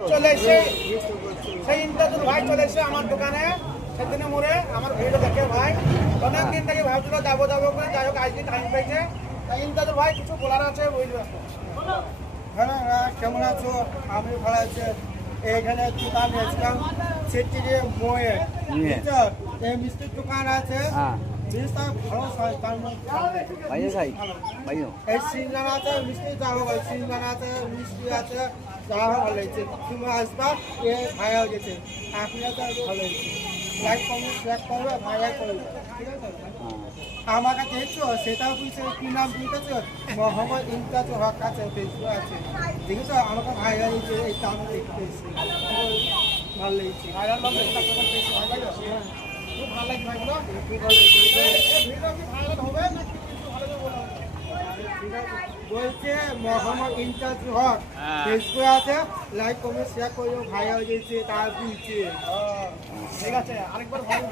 চলে এসে সেই ইন্টাজুল ভাই চলে এসে আমার দোকানে সেদিনে মোড়ে আমার ভিড় দেখে ভাই অনেক দিন থেকে ভাবছিল যাবো যাবো করে যাই হোক আজকে টাইম পেয়েছে তাই ইন্টাজুল ভাই কিছু বলার আছে বুঝবে। হ্যাঁ কেমন আছো? আমি ভালো আছি। এখানে দোকান এসেছিলাম সেটিরে মোয়ে বুঝছো? এই মিষ্টির দোকান আছে জিনিসটা ভালো তার মধ্যে এই সিঙ্গারা আছে মিষ্টি যা হোক সিঙ্গারা আছে মিষ্টি আছে যা হোক ভালো হয়েছে। তুমি আসবা এ ভাইয়া হয়ে গেছে আপনারা তো ভালো হয়েছে। লাইক কমেন্ট শেয়ার করবে ভাইয়া করবে ঠিক আছে। আমার কাছে এসছো সেটাও বুঝছে কি নাম বুঝতেছো মোহাম্মদ ইমতাজ হক আছে ফেসবুক আছে দেখেছো আমাকে ভাইয়া হয়েছে এইটা আমি দেখতে এসেছি ভালো লেগেছে। ভাইরাল ভালো লাগে খুব ভালো লাগে ভাই বলো ভিডিও কি ভাইরাল হবে না কিছু ভালো করে বলো। বলছে মোহাম্মদ ইমতাজ হক ফেসবুক আছে লাইক কমেন্ট শেয়ার করো ভাইয়া হয়ে গেছে তার বুঝছে। ঠিক আছে আরেকবার ভালো